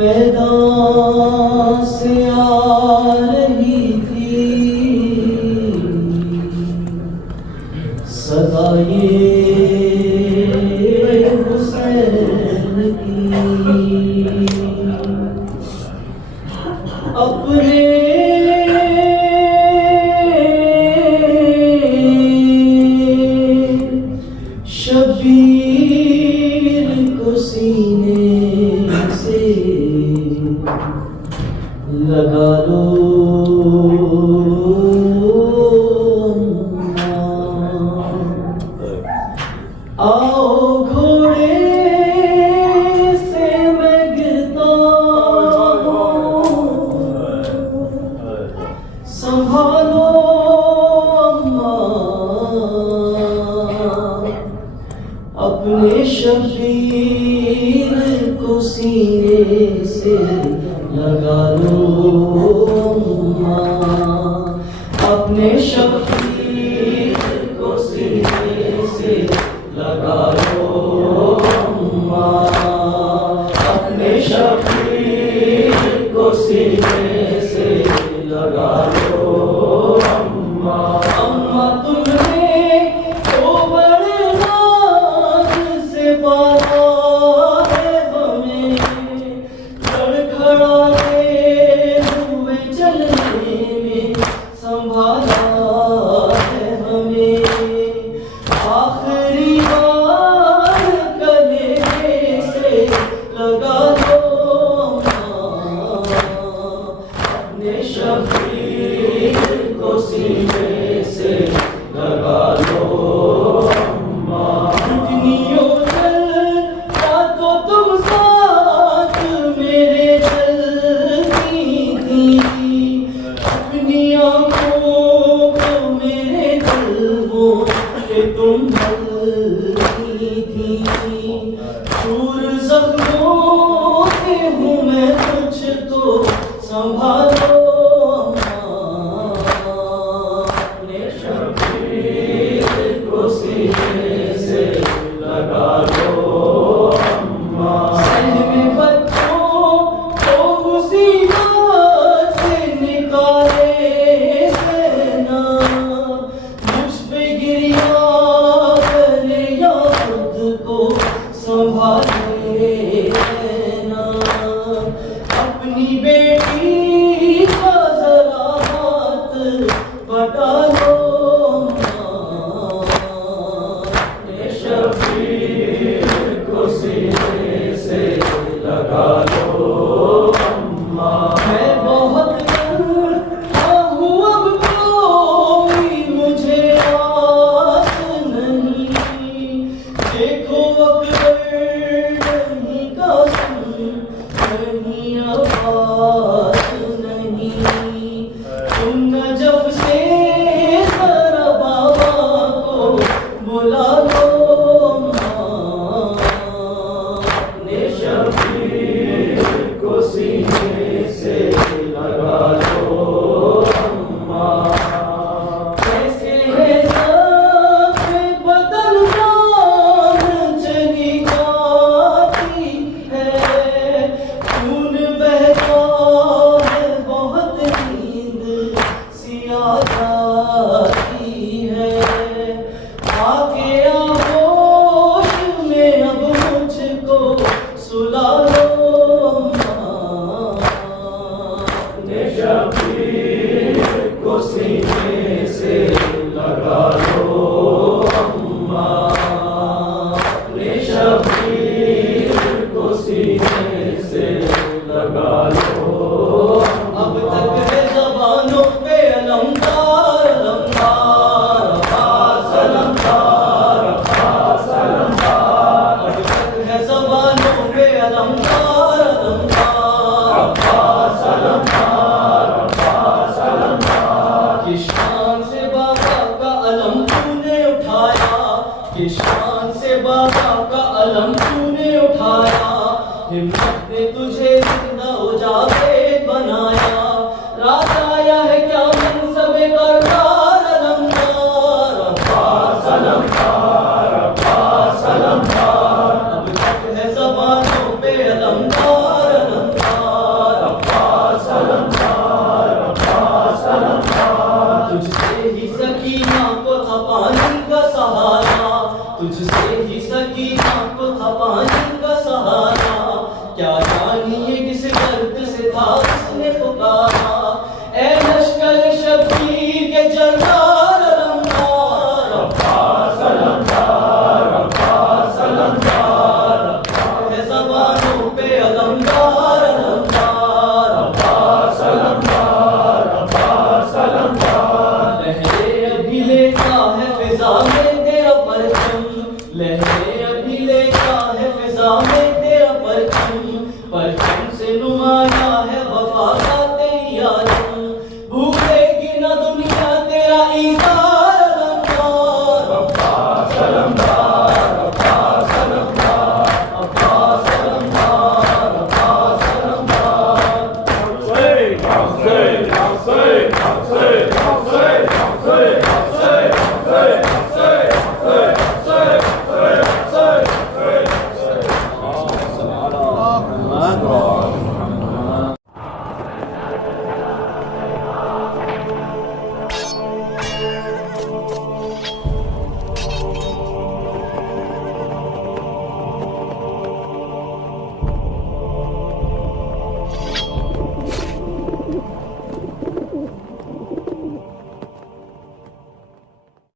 मैदान से आ रही थी सदा ये हुसैन की। अपने शबीर को सीने से लगा लो आओ घोड़े से मैं गिरता संभालो अम्मा अपने शबीर को सीने से लगा लो अम्मा अपने शबीर को सीने से लगा लो अम्मा अपने शबीर को सीने से लगा लो अम्मा। अम्मा तुमने तो बड़े नाज से पाला है हमें खड़खड़ाते हुए चलने में संभाला है हमें। आखिरी बार गले से लगा लो अपने शबीर को सीने से लगा लो अम्मा। दुनियों चलता तो तुम साथ मेरे चलती थी अपनी आंखों को मेरे कल्बों पे तुम ढलती थी। चूर जख्मों के हूँ मैं तुझको संभालो अपने शबीर को सीने से लगा लो अम्मा। सह में बच्चों को उसी बात से निकाले सेना मुझ पे गिरिया करे या खुद को संभाले रहना। अपनी बेटी का जरा हाथ बटा लो अपने शबीर को सीने से लगा लो अम्मा। मैं बहुत तन्हा हूँ अब कोई मुझे आस नहीं। देखो अकबर नहीं कासिम नहीं अब्बास नहीं। तुम नजफ से जरा बाबा को बुला लो अपने शबीर को सीने से लगा लो अम्मा। कैसे है ज़ाक़े बदन जान चली जाती है खून बहता है बहुत नींद सी आ जाती है। आके आगोश में अब मुझको सुला लो अपने शबीर को सीने से लगा लो अम्मा अपने शबीर को सीने से लगा लो। अब तक है ज़बानों पे अलमदार अलमदार अब्बास अलमदार अब्बास अलमदार। अब तक है ज़बानों पे अलमदार अलमदार अब्बास अलमदार अब्बास अलमदार। किस शान से बाबा का अलम तूने उठाया किस शान से बाबा का अलम तूने उठाया। इमरान